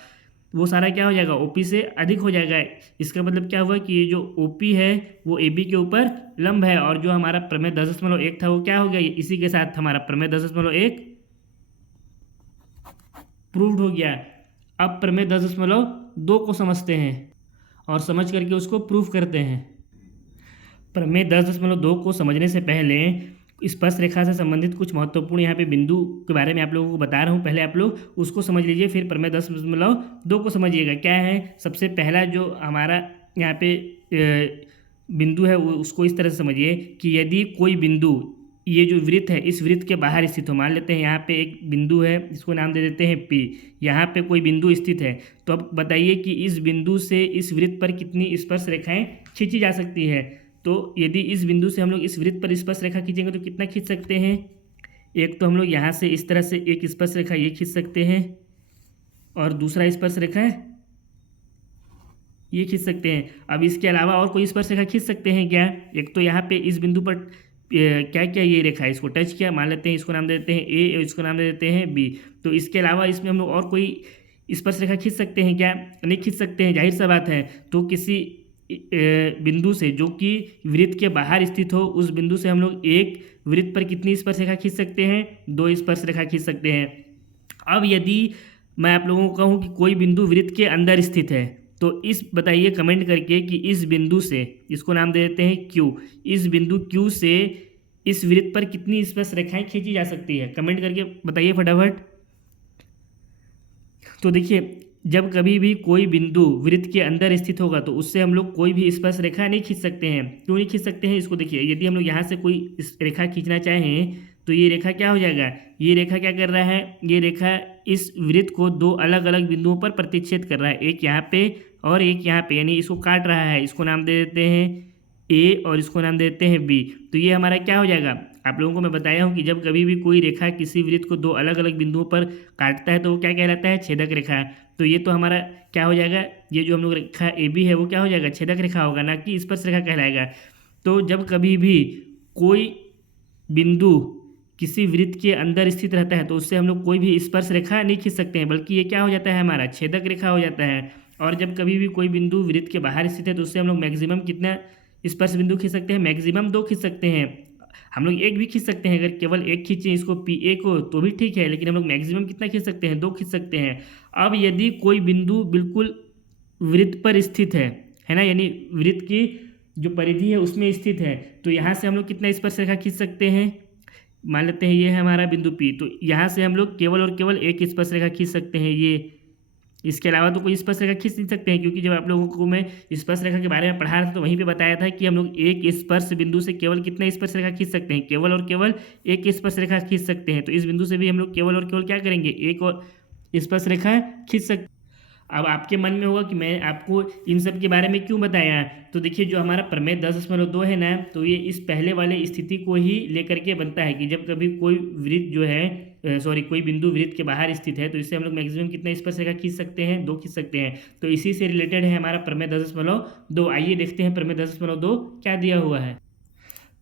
वो सारा क्या हो जाएगा, OP से अधिक हो जाएगा। इसका मतलब क्या हुआ कि ये जो OP है वो AB के ऊपर लंब है, और जो हमारा प्रमेय 10.1 था वो क्या हो गया, इसी के साथ हमारा प्रमेय 10.1 प्रूव्ड हो गया। अब प्रमेय 10.2 को समझते हैं और समझ करके उसको प्रूफ करते हैं। प्रमेय 10.2 को समझने से पहले स्पर्श रेखा से संबंधित कुछ महत्वपूर्ण यहाँ पे बिंदु के बारे में आप लोगों को बता रहा हूँ, पहले आप लोग उसको समझ लीजिए, फिर प्रमेय 10.2 को समझिएगा। क्या है, सबसे पहला जो हमारा यहाँ पे बिंदु है वो उसको इस तरह से समझिए कि यदि कोई बिंदु, ये जो वृत्त है इस वृत्त के बाहर स्थित हो, मान लेते हैं यहाँ पे एक बिंदु है, इसको नाम दे देते हैं P, यहाँ पे कोई बिंदु स्थित है, तो अब बताइए कि इस बिंदु से इस वृत्त पर कितनी स्पर्श रेखाएं खींची जा सकती है। तो यदि इस बिंदु से हम लोग इस वृत्त पर स्पर्श रेखा खींचेंगे तो कितना खींच सकते हैं, एक तो हम लोग यहाँ से इस तरह से एक स्पर्श रेखा ये खींच सकते हैं, और दूसरा स्पर्श रेखा ये खींच सकते हैं। अब इसके अलावा और कोई स्पर्श रेखा खींच सकते हैं क्या, एक तो यहाँ पे इस बिंदु पर क्या क्या ये रेखा है, इसको टच किया, मान लेते हैं इसको नाम दे देते हैं A और इसको नाम दे देते हैं B। तो इसके अलावा इसमें हम लोग और कोई स्पर्श रेखा खींच सकते हैं क्या, नहीं खींच सकते हैं, जाहिर सा बात है। तो किसी बिंदु से जो कि वृत्त के बाहर स्थित हो, उस बिंदु से हम लोग एक वृत्त पर कितनी स्पर्श रेखा खींच सकते हैं, 2 स्पर्श रेखा खींच सकते हैं। अब यदि मैं आप लोगों को कहूँ कि कोई बिंदु वृत्त के अंदर स्थित है, तो इस बताइए कमेंट करके कि इस बिंदु से, इसको नाम दे देते हैं Q, इस बिंदु Q से इस वृत्त पर कितनी स्पर्श रेखाएं खींची जा सकती है, कमेंट करके बताइए फटाफट। तो देखिए, जब कभी भी कोई बिंदु वृत्त के अंदर स्थित होगा तो उससे हम लोग कोई भी स्पर्श रेखा नहीं खींच सकते हैं। क्यों नहीं खींच सकते हैं, इसको देखिए, यदि हम लोग यहाँ से कोई रेखा खींचना चाहें तो ये रेखा क्या हो जाएगा, ये रेखा क्या कर रहा है, ये रेखा इस वृत्त को 2 अलग अलग बिंदुओं पर प्रतिच्छेद कर रहा है, एक यहाँ पे और एक यहाँ पे, यानी इसको काट रहा है। इसको नाम दे देते हैं A और इसको नाम दे देते हैं B। तो ये हमारा क्या हो जाएगा, आप लोगों को मैं बताया हूँ कि जब कभी भी कोई रेखा किसी वृत्त को 2 अलग अलग बिंदुओं पर काटता है तो वो क्या कहलाता है, छेदक रेखा। तो ये तो हमारा क्या हो जाएगा, ये जो हम लोग रेखा AB है वो क्या हो जाएगा, छेदक रेखा होगा, ना कि स्पर्श रेखा कहलाएगा। तो जब कभी भी कोई बिंदु किसी वृत्त के अंदर स्थित रहता है तो उससे हम लोग कोई भी स्पर्श रेखा नहीं खींच सकते हैं, बल्कि ये क्या हो जाता है, हमारा छेदक रेखा हो जाता है। और जब कभी भी कोई बिंदु वृत्त के बाहर स्थित है तो उससे हम लोग मैक्सिमम कितना स्पर्श बिंदु खींच सकते हैं, मैक्सिमम 2 खींच सकते हैं। हम लोग एक भी खींच सकते हैं, अगर केवल एक खींचें इसको PA को तो भी ठीक है, लेकिन हम लोग मैक्सिमम कितना खींच सकते हैं, 2 खींच सकते हैं। अब यदि कोई बिंदु बिल्कुल वृत्त पर स्थित है ना, यानी वृत्त की जो परिधि है उसमें स्थित है, तो यहाँ से हम लोग कितना स्पर्श रेखा खींच सकते हैं, मान लेते हैं ये है हमारा बिंदु P, तो यहाँ से हम लोग केवल और केवल एक स्पर्श रेखा खींच सकते हैं ये, इसके अलावा तो कोई स्पर्श रेखा खींच नहीं सकते हैं। क्योंकि जब आप लोगों को मैं स्पर्श रेखा के बारे में पढ़ा रहा था तो वहीं पे बताया था कि हम लोग एक स्पर्श बिंदु से केवल कितना स्पर्श रेखा खींच सकते हैं, केवल और केवल एक स्पर्श रेखा खींच सकते हैं। तो इस बिंदु से भी हम लोग केवल और केवल क्या करेंगे, एक और स्पर्श रेखा खींच सकते। अब आपके मन में होगा कि मैं आपको इन सब के बारे में क्यों बताया, तो देखिए जो हमारा प्रमेय 10.2 है ना, तो ये इस पहले वाले स्थिति को ही लेकर के बनता है कि जब कभी कोई वृत्त जो है कोई बिंदु वृत्त के बाहर स्थित है तो इससे हम लोग मैक्सिमम कितना स्पर्श रेखा खींच सकते हैं, 2 खींच सकते हैं। तो इसी से रिलेटेड है हमारा प्रमेय 10.2। आइए देखते हैं प्रमेय 10.2 क्या दिया हुआ है।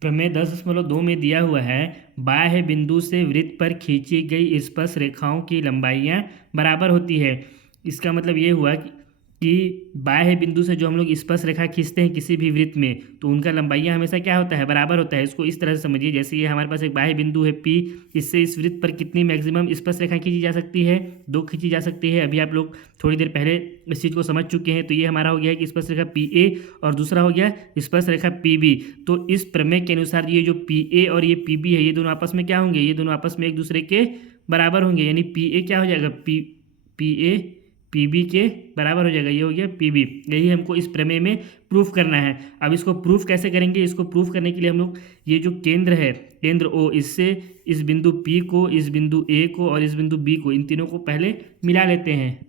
प्रमेय 10.2 में दिया हुआ है, बाह्य बिंदु से वृत्त पर खींची गई स्पर्श रेखाओं की लंबाइयाँ बराबर होती है। इसका मतलब ये हुआ कि बाह्य बिंदु से जो हम लोग स्पर्श रेखा खींचते हैं किसी भी वृत्त में तो उनका लंबाइयाँ हमेशा क्या होता है, बराबर होता है। इसको इस तरह से समझिए, जैसे ये हमारे पास एक बाह्य बिंदु है P, इससे इस वृत्त पर कितनी मैक्सिमम स्पर्श रेखा खींची जा सकती है, 2 खींची जा सकती है। अभी आप लोग थोड़ी देर पहले इस चीज़ को समझ चुके हैं। तो ये हमारा हो गया कि स्पर्श रेखा PA और दूसरा हो गया स्पर्श रेखा PB। तो इस प्रमेय के अनुसार ये जो PA और ये PB है ये दोनों आपस में क्या होंगे, ये दोनों आपस में एक दूसरे के बराबर होंगे, यानी PA क्या हो जाएगा, PA PB के बराबर हो जाएगा, ये हो गया PB। यही हमको इस प्रमेय में प्रूफ करना है। अब इसको प्रूफ कैसे करेंगे, इसको प्रूफ करने के लिए हम लोग ये जो केंद्र है, केंद्र O, इससे इस बिंदु P को, इस बिंदु A को और इस बिंदु B को, इन तीनों को पहले मिला लेते हैं।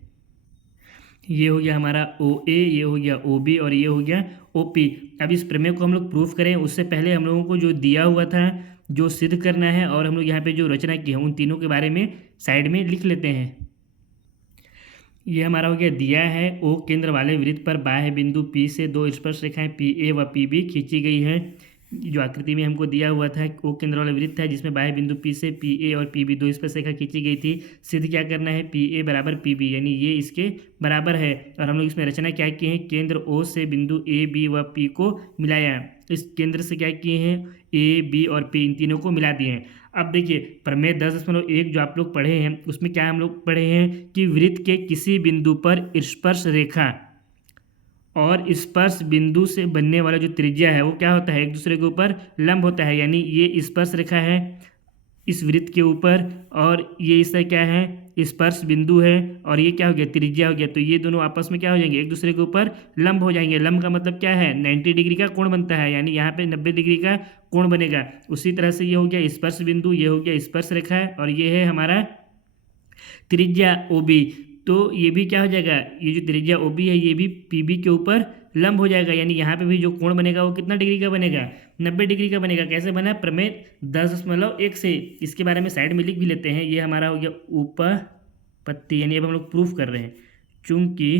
ये हो गया हमारा OA, ये हो गया OB और ये हो गया OP। अब इस प्रमेय को हम लोग प्रूफ करें उससे पहले हम लोगों को जो दिया हुआ था, जो सिद्ध करना है और हम लोग यहाँ पे जो रचना की है, उन तीनों के बारे में साइड में लिख लेते हैं। ये हमारा हो गया दिया है ओ केंद्र वाले वृत्त पर बाह्य बिंदु P से दो स्पर्श रेखाएं PA व PB खींची गई है। जो आकृति में हमको दिया हुआ था ओ केंद्र वाला वृत्त है जिसमें बाह्य बिंदु P से PA और PB दो स्पर्श रेखा खींची गई थी। सिद्ध क्या करना है, PA बराबर PB, यानी ये इसके बराबर है। और हम लोग इसमें रचना क्या किए हैं, केंद्र O से बिंदु A B व P को मिलाया। इस केंद्र से क्या किए हैं, A B और P इन तीनों को मिला दिए हैं। अब देखिए प्रमेय 10.1 जो आप लोग पढ़े हैं उसमें क्या हम लोग पढ़े हैं कि वृत्त के किसी बिंदु पर स्पर्श रेखा और स्पर्श बिंदु से बनने वाला जो त्रिज्या है वो क्या होता है, एक दूसरे के ऊपर लंब होता है। यानी ये स्पर्श रेखा है इस वृत्त के ऊपर और ये इसका क्या है, स्पर्श बिंदु है और ये क्या हो गया, त्रिज्या हो गया। तो ये दोनों आपस में क्या हो जाएंगे, एक दूसरे के ऊपर लंब हो जाएंगे। लंब का मतलब क्या है, 90 डिग्री का कोण बनता है, यानी यहाँ पे 90 डिग्री का कोण बनेगा। उसी तरह से ये हो गया स्पर्श बिंदु, ये हो गया स्पर्श रेखा है और ये है हमारा त्रिज्या OB। तो ये भी क्या हो जाएगा, ये जो त्रिज्या OB है ये भी PB के ऊपर लंब हो जाएगा। यानी यहाँ पे भी जो कोण बनेगा वो कितना डिग्री का बनेगा, 90 डिग्री का बनेगा। कैसे बना, प्रमेय 10.1 से। इसके बारे में साइड में लिख भी लेते हैं। ये हमारा हो गया उपपत्ति, यानी अब हम लोग प्रूफ कर रहे हैं। चूंकि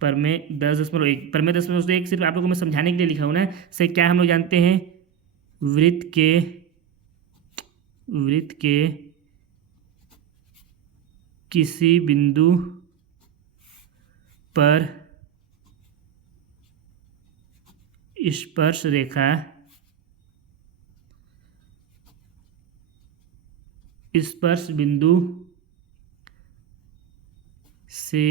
प्रमेय 10.1 सिर्फ आप लोगों को मैं समझाने के लिए लिखा हूँ ना, से क्या हम लोग जानते हैं, वृत्त के किसी बिंदु पर स्पर्श रेखा स्पर्श बिंदु से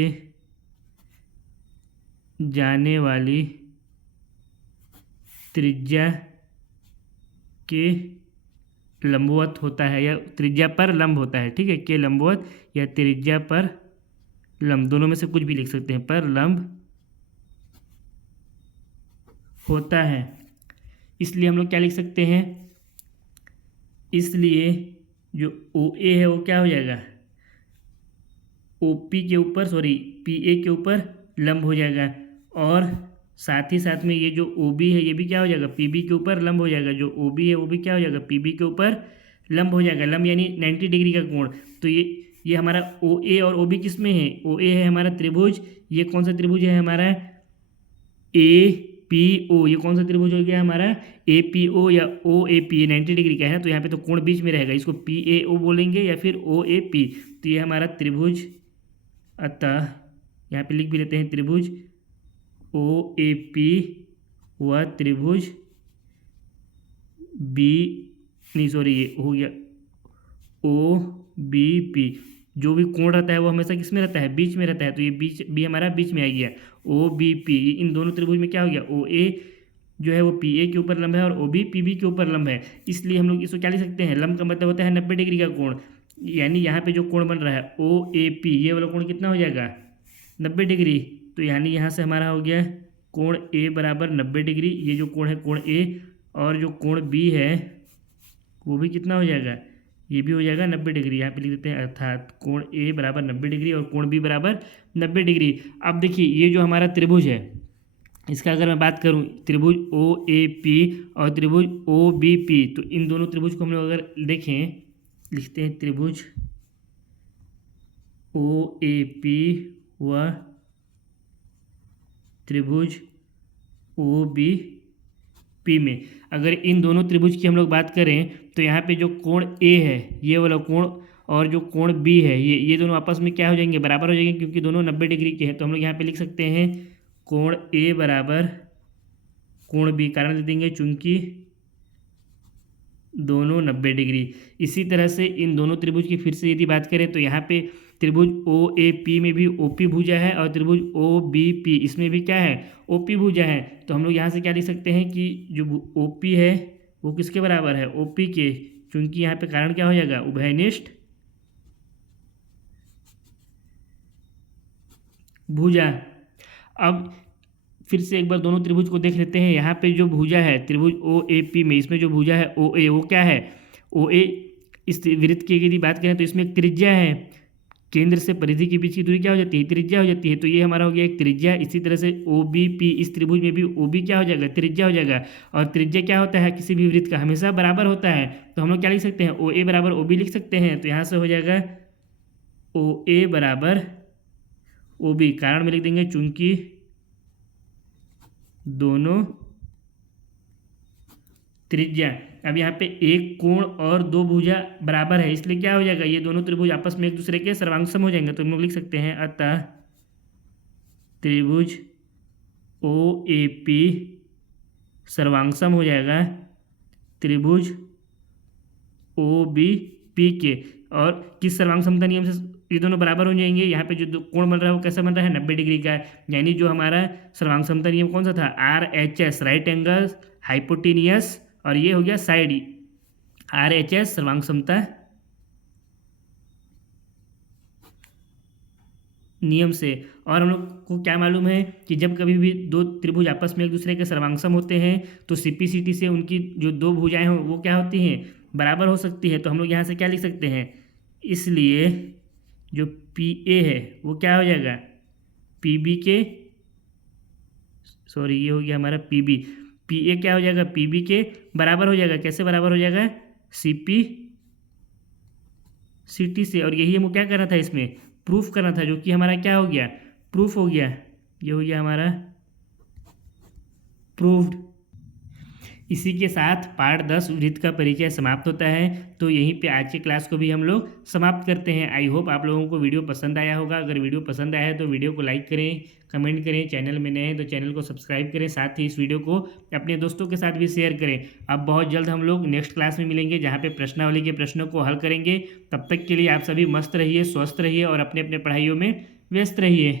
जाने वाली त्रिज्या के लंबवत होता है या त्रिज्या पर लंब होता है। ठीक है, के लंबवत या त्रिज्या पर लंब, दोनों में से कुछ भी लिख सकते हैं, पर लंब होता है। इसलिए हम लोग क्या लिख सकते हैं, इसलिए जो OA है वो क्या हो जाएगा, OP के ऊपर PA के ऊपर लंब हो जाएगा। और साथ ही साथ में ये जो OB है ये भी क्या हो जाएगा, PB के ऊपर लंब हो जाएगा। जो OB है वो भी क्या हो जाएगा, PB के ऊपर लंब हो जाएगा। लंब यानी 90 डिग्री का कोण। तो ये हमारा OA और OB किस में है, OA है हमारा त्रिभुज। ये कौन सा त्रिभुज है हमारा, APO। ये कौन सा त्रिभुज हो गया हमारा, APO या OAP। ये 90 डिग्री का है, तो यहाँ पे तो कोण बीच में रहेगा, इसको PAO बोलेंगे या फिर OAP। तो ये हमारा त्रिभुज, अतः यहाँ पे लिख भी लेते हैं त्रिभुज OAP व त्रिभुज ये हो गया OBP। जो भी कोण रहता है वो हमेशा किस में रहता है, बीच में रहता है। तो ये बीच भी हमारा बीच में आ गया OBP। इन दोनों त्रिभुज में क्या हो गया, OA जो है वो PA के ऊपर लंब है और OB PB के ऊपर लंब है। इसलिए हम लोग इसको क्या लिख सकते हैं, लंब का मतलब होता है 90 डिग्री का कोण। यानी यहाँ पे जो कोण बन रहा है OAP, ये वाला कोण कितना हो जाएगा, 90 डिग्री। तो यानी यहाँ से हमारा हो गया कोण A बराबर 90 डिग्री। ये जो कोण है कोण A, और जो कोण B है वो भी कितना हो जाएगा, ये भी हो जाएगा 90 डिग्री। यहाँ पे लिख देते हैं, अर्थात कोण A बराबर 90 डिग्री और कोण B बराबर 90 डिग्री। अब देखिए ये जो हमारा त्रिभुज है इसका अगर मैं बात करूँ, त्रिभुज OAP और त्रिभुज OBP, तो इन दोनों त्रिभुज को हम लोग अगर देखें, लिखते हैं त्रिभुज OAP व त्रिभुज OBP में अगर इन दोनों त्रिभुज की हम लोग बात करें तो यहाँ पे जो कोण A है ये वाला कोण और जो कोण B है ये दोनों आपस में क्या हो जाएंगे, बराबर हो जाएंगे, क्योंकि दोनों 90 डिग्री के हैं। तो हम लोग यहाँ पे लिख सकते हैं कोण A बराबर कोण B। कारण दे देंगे चूंकि दोनों 90 डिग्री। इसी तरह से इन दोनों त्रिभुज की फिर से यदि बात करें तो यहाँ पे त्रिभुज OAP में भी OP भुजा है और त्रिभुज OBP इसमें भी क्या है, OP भुजा है। तो हम लोग यहाँ से क्या लिख सकते हैं कि जो OP है वो किसके बराबर है, OP के। चूंकि यहाँ पे कारण क्या हो जाएगा, उभयनिष्ठ भुजा। अब फिर से एक बार दोनों त्रिभुज को देख लेते हैं। यहाँ पे जो भुजा है त्रिभुज OAP में, इसमें जो भुजा है OA, वो क्या है, OA इस वृत्त की यदि बात करें तो इसमें एक त्रिज्या है, केंद्र से परिधि के बीच की दूरी क्या हो जाती है, त्रिज्या हो जाती है। तो ये हमारा हो गया एक त्रिज्या। इसी तरह से OBP, इस त्रिभुज में भी OB क्या हो जाएगा, त्रिज्या हो जाएगा। और त्रिज्या क्या होता है किसी भी वृत्त का, हमेशा बराबर होता है। तो हम लोग क्या लिख सकते हैं, OA बराबर OB लिख सकते हैं। तो यहाँ से हो जाएगा ओ ए बराबर ओ बी। कारण में लिख देंगे चूंकि दोनों त्रिज्या, अब यहाँ पे एक कोण और दो भुजा बराबर है, इसलिए क्या हो जाएगा, ये दोनों त्रिभुज आपस में एक दूसरे के सर्वांगसम हो जाएंगे। तो हम लोग लिख सकते हैं अतः त्रिभुज ओ ए पी सर्वांगसम हो जाएगा त्रिभुज ओ बी पी के। और किस सर्वांग समता नियम से ये दोनों बराबर हो जाएंगे। यहाँ पे जो कोण बन रहा है वो कैसा बन रहा है, 90 डिग्री का है। यानी जो हमारा सर्वांग समता नियम कौन सा था, R H S right angle hypotenuse, और ये हो गया साइड आर एच एस सर्वांग समता नियम से। और हम लोग को क्या मालूम है कि जब कभी भी दो त्रिभुज आपस में एक दूसरे के सर्वांगसम होते हैं तो सीपीसीटी से उनकी जो दो भुजाएं हो वो क्या होती हैं, बराबर हो सकती है। तो हम लोग यहाँ से क्या लिख सकते हैं, इसलिए जो पी ए है वो क्या हो जाएगा, पी बी के, सॉरी ये हो गया हमारा पी बी, पी ए क्या हो जाएगा, पी बी के बराबर हो जाएगा। कैसे बराबर हो जाएगा, सी पी सी टी से। और यही हमको क्या करना था, इसमें प्रूफ करना था, जो कि हमारा क्या हो गया, प्रूफ हो गया। ये हो गया हमारा प्रूव्ड। इसी के साथ पार्ट 10 वृत्त का परिचय समाप्त होता है। तो यहीं पे आज की क्लास को भी हम लोग समाप्त करते हैं। आई होप आप लोगों को वीडियो पसंद आया होगा। अगर वीडियो पसंद आया है तो वीडियो को लाइक करें, कमेंट करें, चैनल में नए हैं तो चैनल को सब्सक्राइब करें, साथ ही इस वीडियो को अपने दोस्तों के साथ भी शेयर करें। अब बहुत जल्द हम लोग नेक्स्ट क्लास में मिलेंगे जहाँ पे प्रश्नावली के प्रश्नों को हल करेंगे। तब तक के लिए आप सभी मस्त रहिए, स्वस्थ रहिए और अपने अपने पढ़ाइयों में व्यस्त रहिए।